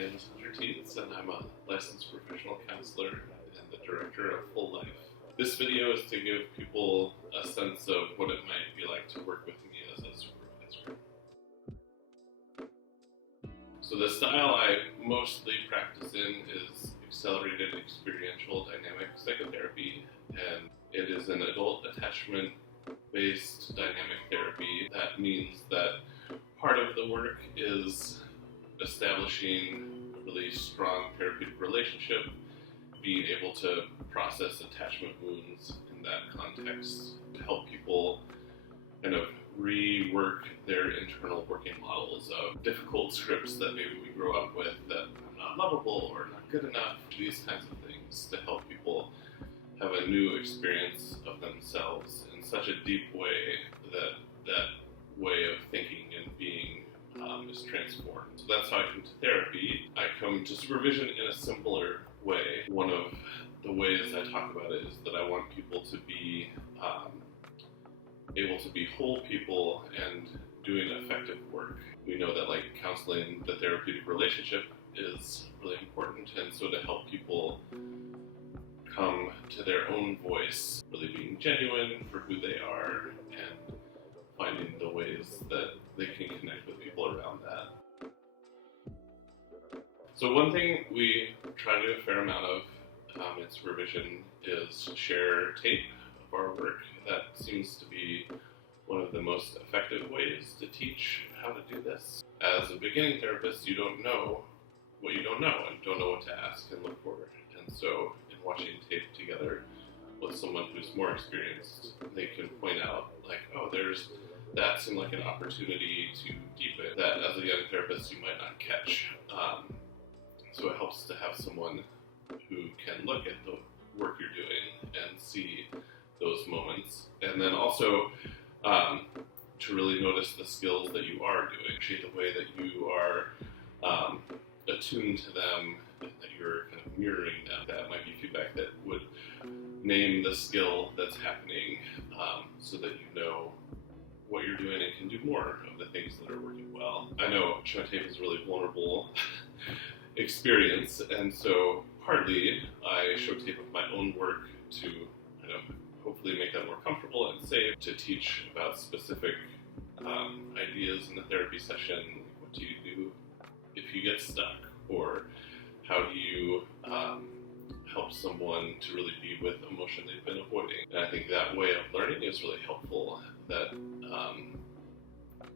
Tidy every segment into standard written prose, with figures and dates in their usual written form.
name is Hunter Teets, and I'm a licensed professional counselor and the director of Full Life. This video is to give people a sense of what it might be like to work with me as a supervisor. So the style I mostly practice in is accelerated experiential dynamic psychotherapy, and it is an adult attachment-based dynamic therapy. That means that part of the work is establishing a really strong therapeutic relationship, being able to process attachment wounds in that context, to help people kind of rework their internal working models of difficult scripts that maybe we grow up with, that I'm not lovable or not good enough, these kinds of things, to help people have a new experience of themselves in such a deep way that that way of thinking and being is transformed. So that's how I come to therapy. I come to supervision in a simpler way. One of the ways I talk about it is that I want people to be able to be whole people and doing effective work. We know that, like counseling, the therapeutic relationship is really important, and so to help people come to their own voice, really being genuine for who they are and finding the ways that they can connect with people around that. So one thing we try to do a fair amount of in supervision is share tape of our work. That seems to be one of the most effective ways to teach how to do this. As a beginning therapist, you don't know what you don't know and don't know what to ask and look for. And so in watching tape together with someone who's more experienced, they can point out, like, oh, that seemed like an opportunity to deepen that as a young therapist you might not catch. So it helps to have someone who can look at the work you're doing and see those moments, and then also to really notice the skills that you are doing, appreciate the way that you are attuned to them, and that you're kind of mirroring them. That might be feedback that would name the skill that's happening, so that you know what you're doing and can do more of the things that are working well. I know showing tape is a really vulnerable experience, and so partly I show tape of my own work to kind of hopefully make that more comfortable and safe, to teach about specific ideas in the therapy session. What do you do if you get stuck, or how do you help someone to really be with emotion they've been avoiding? And I think that way of learning is really helpful, that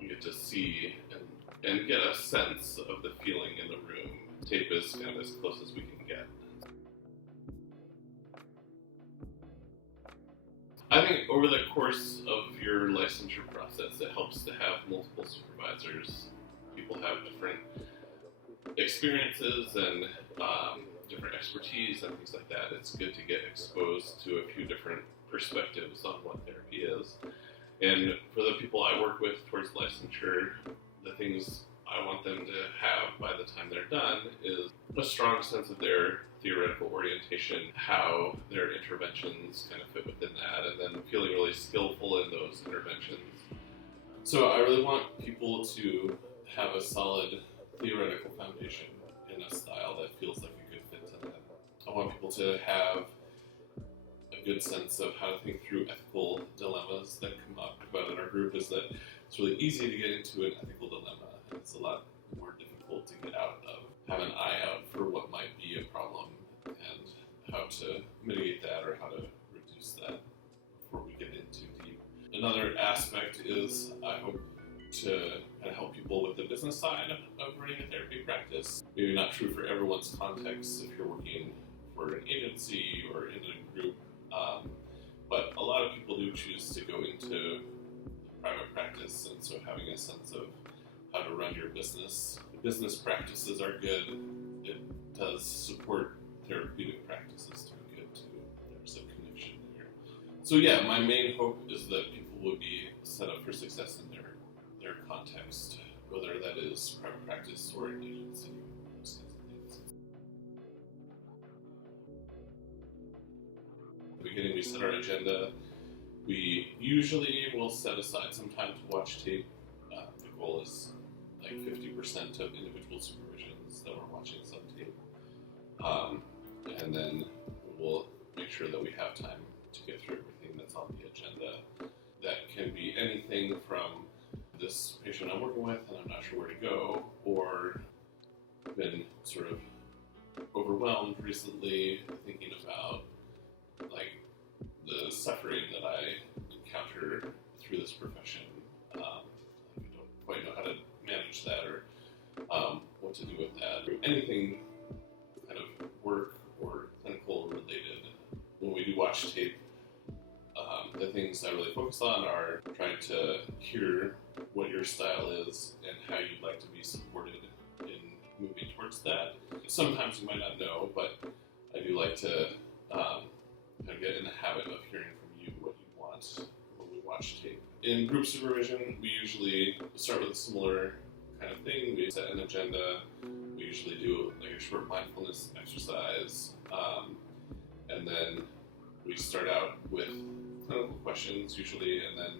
you get to see and get a sense of the feeling in the room. Tape is kind of as close as we can get. I think over the course of your licensure process, it helps to have multiple supervisors. People have different experiences and different expertise and things like that. It's good to get exposed to a few different perspectives on what therapy is. And for the people I work with towards licensure, the things I want them to have by the time they're done is a strong sense of their theoretical orientation, how their interventions kind of fit within that, and then feeling really skillful in those interventions. So I really want people to have a solid theoretical foundation in a style that feels like a good fit to them. I want people to have a good sense of how to think through ethical dilemmas that come up. But in our group is that it's really easy to get into an ethical dilemma. It's a lot more difficult to get out of. Have an eye out for what might be a problem and how to mitigate that or how to reduce that before we get in too deep. Another aspect is I hope to kind of help people with the business side of running a therapy practice. Maybe not true for everyone's context if you're working for an agency or in a group, but a lot of people do choose to go into private practice, and so having a sense of how to run your business. Business practices are good. It does support therapeutic practices to be good too. There's a connection there. So yeah, my main hope is that people would be set up for success in their context, whether that is private practice or an agency, those kinds of things. At the beginning, we set our agenda. We usually will set aside some time to watch tape. The goal is like 50% of individual supervisions that we're watching sure that we have time to get through everything that's on the agenda. That can be anything from this patient I'm working with and I'm not sure where to go, or been sort of overwhelmed recently thinking about like the suffering that I encounter through this profession. I don't quite know how to manage that or what to do with that. Anything kind of work or clinical related. When we do watch tape, the things I really focus on are trying to hear what your style is and how you'd like to be supported in moving towards that. Sometimes you might not know, but I do like to kind of get in the habit of hearing from you what you want when we watch tape. In group supervision, we usually start with a similar kind of thing. We set an agenda. We usually do like a short mindfulness exercise, and then we start out with clinical questions usually, and then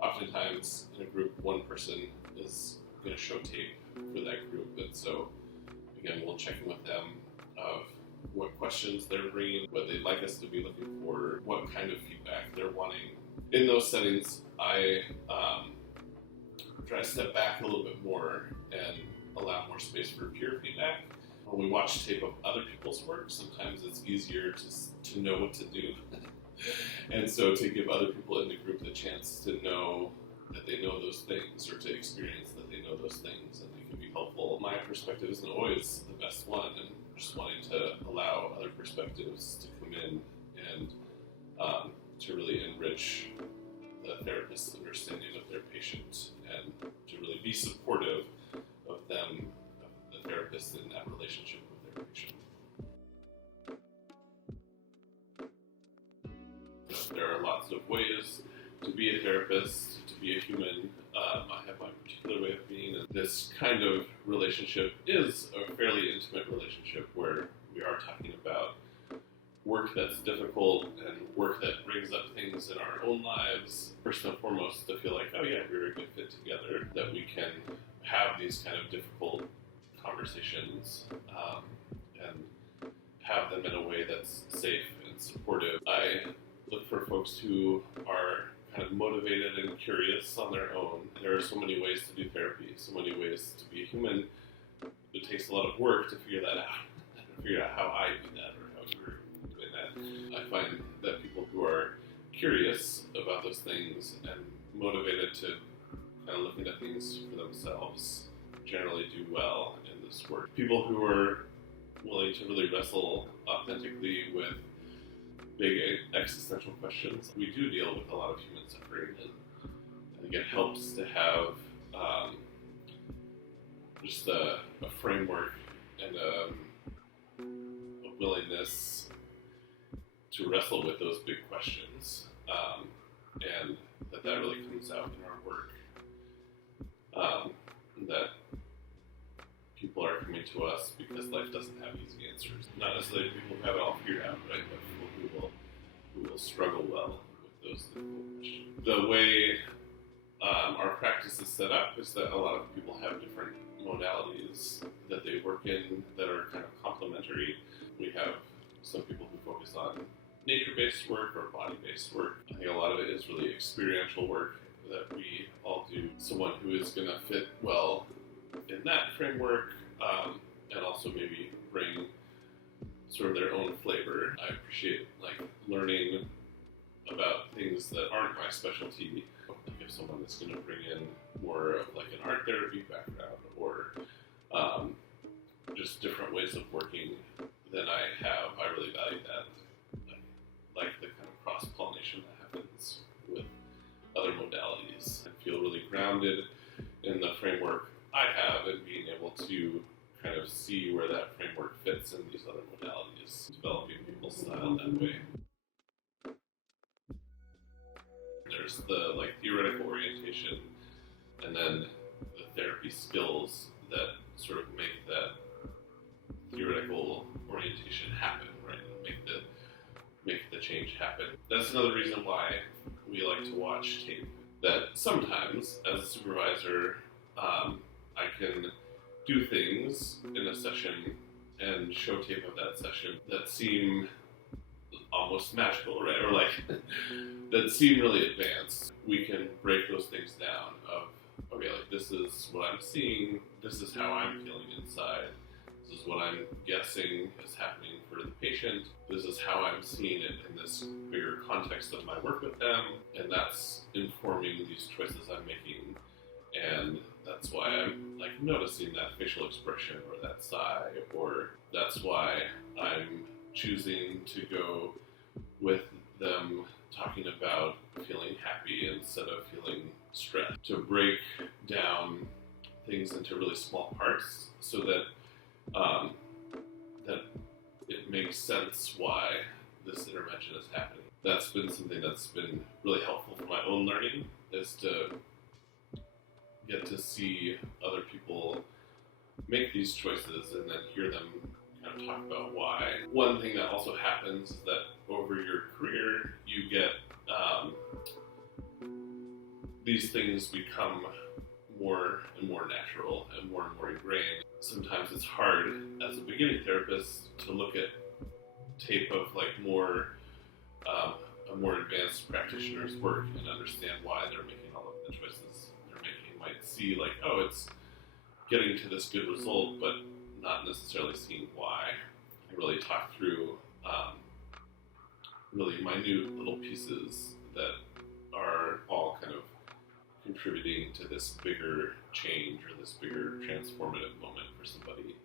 oftentimes in a group, one person is going to show tape for that group, and so again, we'll check in with them of what questions they're bringing, what they'd like us to be looking for, what kind of feedback they're wanting. In those settings, I try to step back a little bit more and allow more space for peer feedback. When we watch tape of other people's work, sometimes it's easier to know what to do. And so to give other people in the group the chance to know that they know those things, or to experience that they know those things, and they can be helpful. My perspective isn't always the best one, and just wanting to allow other perspectives to come in and to really enrich the therapist's understanding of their patient, and to really be supportive of them, of the therapist, in that relationship with their patient. There are lots of ways to be a therapist, to be a human. I have my particular way of being, and this kind of relationship is a fairly intimate relationship where we are talking about work that's difficult and work that brings up things in our own lives. First and foremost, to feel like, oh yeah, we're a good fit together, that we can have these kind of difficult conversations and have them in a way that's safe and supportive. I look for folks who are kind of motivated and curious on their own. There are so many ways to do therapy, so many ways to be a human. It takes a lot of work to figure that out, to figure out how I do that or how you're doing that. I find that people who are curious about those things and motivated to kind of look into things for themselves generally do well in this work. People who are willing to really wrestle authentically with big existential questions. We do deal with a lot of human suffering, and I think it helps to have just a framework and a willingness to wrestle with those big questions, and that really comes out in our work. That people are coming to us because life doesn't have easy answers. Not necessarily people who have it all figured out, right? But people who will struggle well with those difficult questions. The way our practice is set up is that a lot of people have different modalities that they work in that are kind of complementary. We have some people who focus on nature-based work or body-based work. I think a lot of it is really experiential work that we all do. Someone who is going to fit well in that framework, and also maybe bring sort of their own flavor. I appreciate learning about things that aren't my specialty. Like if someone is going to bring in more of an art therapy background, or just different ways of working than I have, I really value that. I like the kind of cross-pollination that happens with other modalities. I feel really grounded in the framework I have, and being able to kind of see where that framework fits in these other modalities, developing people's style that way. There's the theoretical orientation, and then the therapy skills that sort of make that theoretical orientation happen, right? Make the change happen. That's another reason why we like to watch tape. That sometimes, as a supervisor, I can do things in a session and show tape of that session that seem almost magical, right? Or like that seem really advanced. We can break those things down of, okay, like this is what I'm seeing, this is how I'm feeling inside, this is what I'm guessing is happening for the patient, this is how I'm seeing it in this bigger context of my work with them, and that's informing these choices I'm making. And that's why I'm like noticing that facial expression or that sigh, or that's why I'm choosing to go with them talking about feeling happy instead of feeling stressed. To break down things into really small parts so that that it makes sense why this intervention is happening. That's been something that's been really helpful for my own learning, is to get to see other people make these choices and then hear them kind of talk about why. One thing that also happens is that over your career, you get these things become more and more natural and more ingrained. Sometimes it's hard as a beginning therapist to look at tape of like a more advanced practitioner's work and understand why they're making all of the choices they're making. You might see like, oh, it's getting to this good result, but not necessarily seeing why. I really talk through really minute little pieces that are all kind of contributing to this bigger change or this bigger transformative moment for somebody.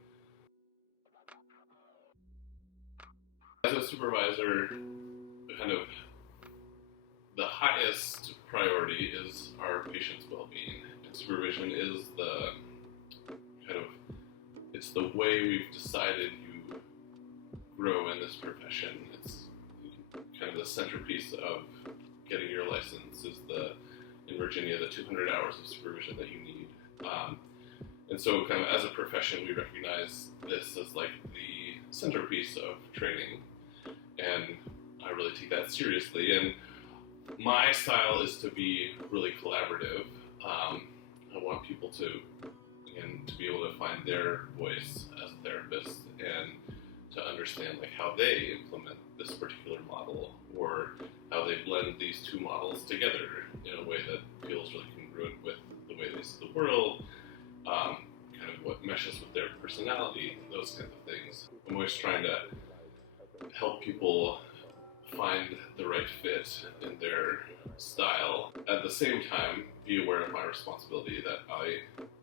As a supervisor, kind of the highest priority is our patient's well-being. And supervision is it's the way we've decided you grow in this profession. It's kind of the centerpiece of getting your license is in Virginia, the 200 hours of supervision that you need. And so kind of as a profession, we recognize this as like the centerpiece of training. And I really take that seriously. And my style is to be really collaborative. I want people to be able to find their voice as a therapist and to understand like how they implement this particular model or how they blend these two models together in a way that feels really congruent with the way they see the world, kind of what meshes with their personality, those kinds of things. I'm always trying to help people find the right fit in their style. At the same time, be aware of my responsibility that I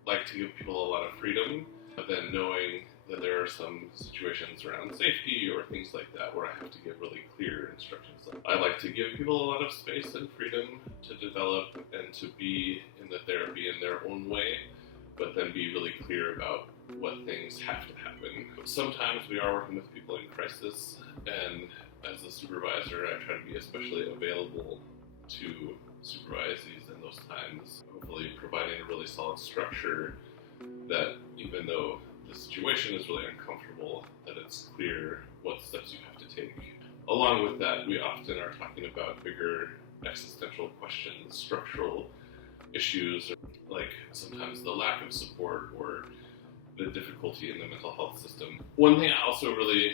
like to give people a lot of freedom, but then knowing that there are some situations around safety or things like that where I have to give really clear instructions. I like to give people a lot of space and freedom to develop and to be in the therapy in their own way, but then be really clear about what things have to happen. Sometimes we are working with people in crisis, and as a supervisor, I try to be especially available to supervisees in those times, hopefully providing a really solid structure that even though the situation is really uncomfortable, that it's clear what steps you have to take. Along with that, we often are talking about bigger existential questions, structural issues, like sometimes the lack of support or the difficulty in the mental health system. One thing I also really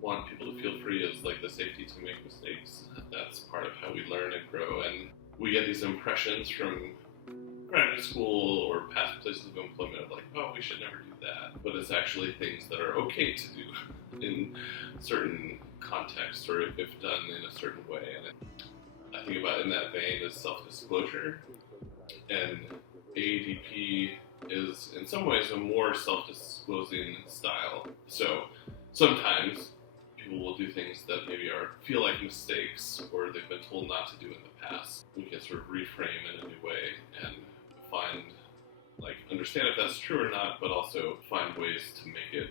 want people to feel free is like the safety to make mistakes. That's part of how we learn and grow, and we get these impressions from graduate school or past places of employment of like, oh, we should never do that. But it's actually things that are okay to do in certain contexts or if done in a certain way. And I think about in that vein is self-disclosure. And AADP is in some ways a more self-disclosing style. So sometimes people will do things that maybe feel like mistakes or they've been told not to do in the past. We can sort of reframe in a new way and understand if that's true or not, but also find ways to make it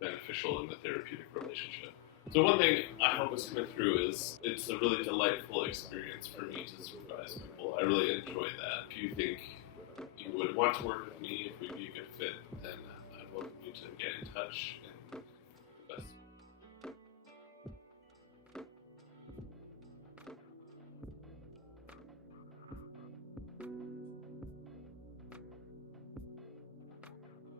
beneficial in the therapeutic relationship. So one thing I hope is coming through is it's a really delightful experience for me to supervise people. I really enjoy that. If you think you would want to work with me, if we'd be